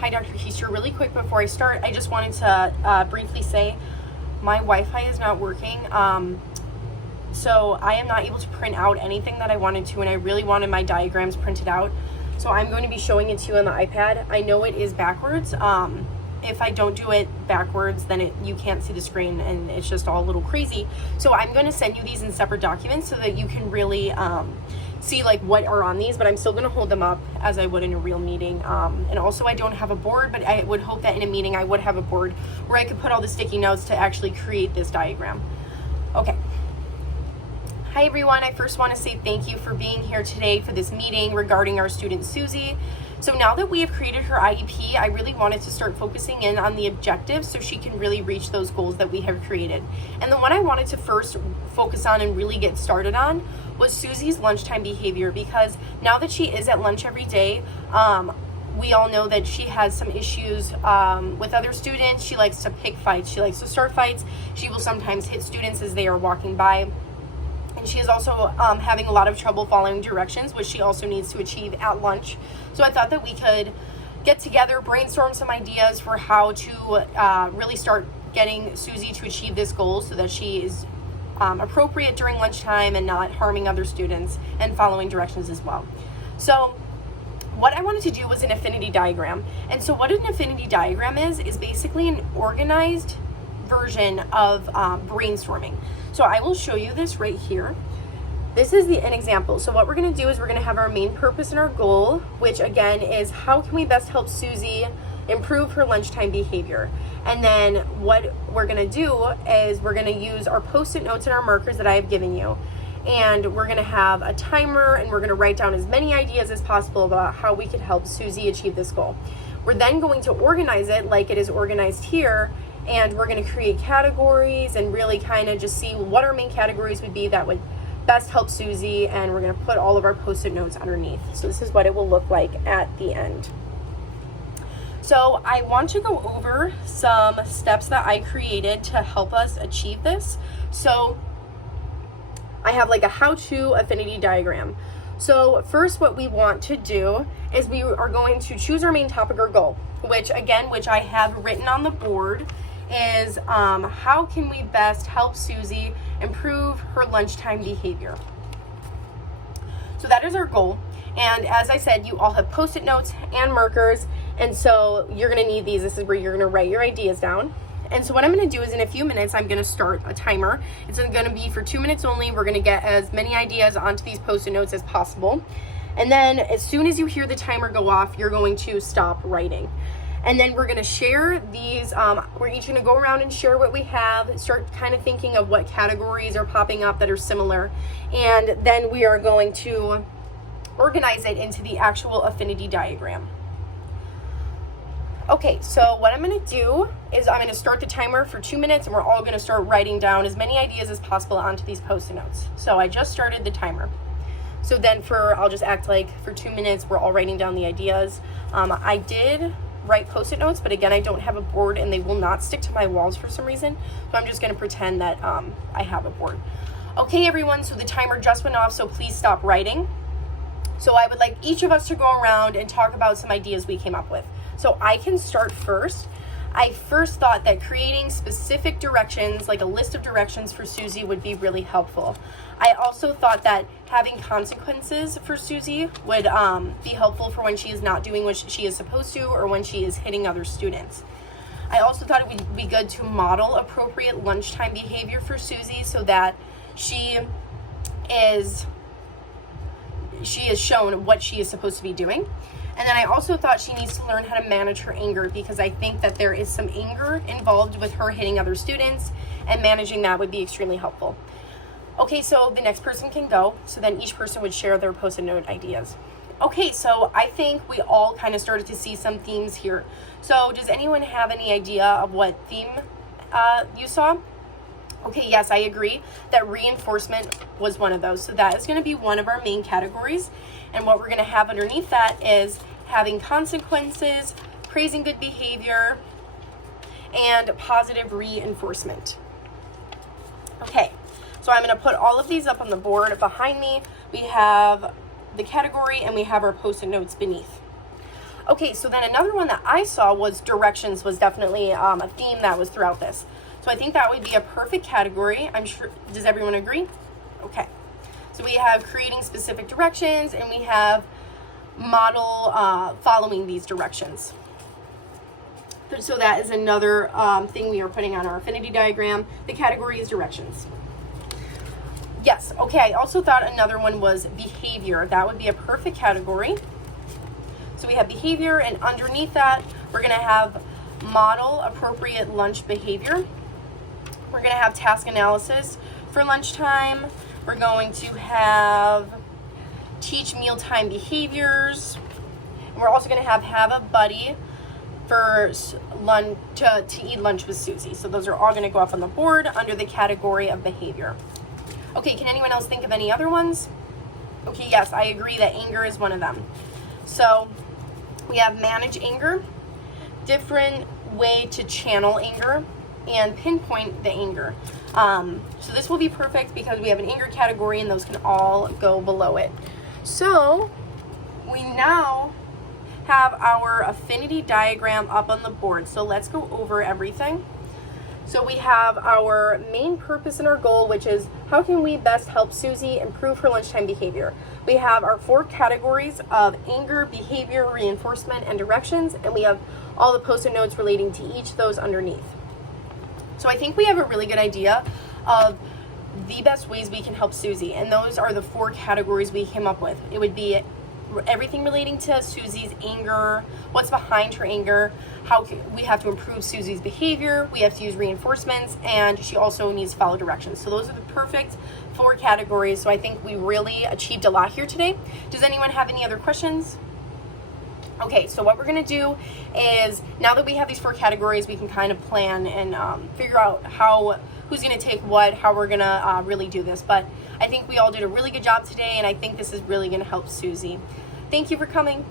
Hi, Dr. Keister. Really quick before I start, I just wanted to briefly say my Wi-Fi is not working. So I am not able to print out anything that I wanted to, and I really wanted my diagrams printed out. So I'm going to be showing it to you on the iPad. I know it is backwards. If I don't do it backwards, then you can't see the screen and it's just all a little crazy. So I'm going to send you these in separate documents so that you can really see like what are on these, but I'm still going to hold them up as I would in a real meeting. And also I don't have a board, but I would hope that in a meeting I would have a board where I could put all the sticky notes to actually create this diagram. Okay. Hi everyone, I first want to say thank you for being here today for this meeting regarding our student Susie. So now that we have created her IEP, I really wanted to start focusing in on the objectives so she can really reach those goals that we have created. And the one I wanted to first focus on and really get started on was Susie's lunchtime behavior, because now that she is at lunch every day, we all know that she has some issues with other students. She likes to pick fights. She likes to start fights. She will sometimes hit students as they are walking by. And she is also having a lot of trouble following directions, which she also needs to achieve at lunch. So I thought that we could get together, brainstorm some ideas for how to really start getting Susie to achieve this goal so that she is appropriate during lunchtime and not harming other students and following directions as well. So what I wanted to do was an affinity diagram. And so what an affinity diagram is basically an organized version of brainstorming. So I will show you this right here. This is an example. So what we're going to do is we're going to have our main purpose and our goal, which again is how can we best help Susie improve her lunchtime behavior. And then what we're going to do is we're going to use our post-it notes and our markers that I have given you. And we're going to have a timer, and we're going to write down as many ideas as possible about how we could help Susie achieve this goal. We're then going to organize it like it is organized here. And we're going to create categories and really kind of just see what our main categories would be that would best help Susie. And we're going to put all of our post-it notes underneath. So this is what it will look like at the end. So I want to go over some steps that I created to help us achieve this. So I have like a how-to affinity diagram. So first what we want to do is we are going to choose our main topic or goal, which I have written on the board, is how can we best help Susie improve her lunchtime behavior. So that is our goal. And as I said, you all have post-it notes and markers, and so you're going to need these. This is where you're going to write your ideas down. And so what I'm going to do is in a few minutes, I'm going to start a timer. It's going to be for 2 minutes only. We're going to get as many ideas onto these post-it notes as possible. And then as soon as you hear the timer go off, you're going to stop writing. And then we're going to share these. We're each going to go around and share what we have, start kind of thinking of what categories are popping up that are similar. And then we are going to organize it into the actual affinity diagram. Okay, so what I'm going to do is I'm going to start the timer for 2 minutes, and we're all going to start writing down as many ideas as possible onto these post-it notes. So I just started the timer. So then I'll just act like for 2 minutes, we're all writing down the ideas. I did write post-it notes, but again, I don't have a board and they will not stick to my walls for some reason. So I'm just going to pretend that I have a board. Okay, everyone, so the timer just went off, so please stop writing. So I would like each of us to go around and talk about some ideas we came up with. So I can start first. I first thought that creating specific directions, like a list of directions for Susie, would be really helpful. I also thought that having consequences for Susie would be helpful for when she is not doing what she is supposed to or when she is hitting other students. I also thought it would be good to model appropriate lunchtime behavior for Susie so that she is shown what she is supposed to be doing. And then I also thought she needs to learn how to manage her anger, because I think that there is some anger involved with her hitting other students, and managing that would be extremely helpful. Okay, so the next person can go. So then each person would share their post-it note ideas. Okay, so I think we all kind of started to see some themes here. So does anyone have any idea of what theme you saw? Okay, yes, I agree that reinforcement was one of those. So that is going to be one of our main categories. And what we're going to have underneath that is having consequences, praising good behavior, and positive reinforcement. Okay, so I'm going to put all of these up on the board behind me. We have the category and we have our post-it notes beneath. Okay, so then another one that I saw was directions was definitely a theme that was throughout this. So I think that would be a perfect category. I'm sure, does everyone agree? Okay. So we have creating specific directions, and we have model following these directions. So that is another thing we are putting on our affinity diagram. The category is directions. Yes, okay, I also thought another one was behavior. That would be a perfect category. So we have behavior, and underneath that, we're going to have model appropriate lunch behavior. We're going to have task analysis for lunchtime. We're going to have teach mealtime behaviors. And we're also going to have a buddy for lunch to eat lunch with Susie. So those are all going to go up on the board under the category of behavior. Okay, can anyone else think of any other ones? Okay, yes, I agree that anger is one of them. So we have manage anger, different way to channel anger, and pinpoint the anger. So this will be perfect because we have an anger category and those can all go below it. So we now have our affinity diagram up on the board. So let's go over everything. So we have our main purpose and our goal, which is how can we best help Susie improve her lunchtime behavior. We have our 4 categories of anger, behavior, reinforcement, and directions, and we have all the post-it notes relating to each of those underneath. So I think we have a really good idea of the best ways we can help Susie, and those are the 4 categories we came up with. It would be everything relating to Susie's anger, what's behind her anger, how we have to improve Susie's behavior, we have to use reinforcements, and she also needs to follow directions. So those are the perfect 4 categories. So I think we really achieved a lot here today. Does anyone have any other questions? Okay, so what we're going to do is, now that we have these 4 categories, we can kind of plan and figure out who's going to take what, how we're going to really do this. But I think we all did a really good job today, and I think this is really going to help Susie. Thank you for coming.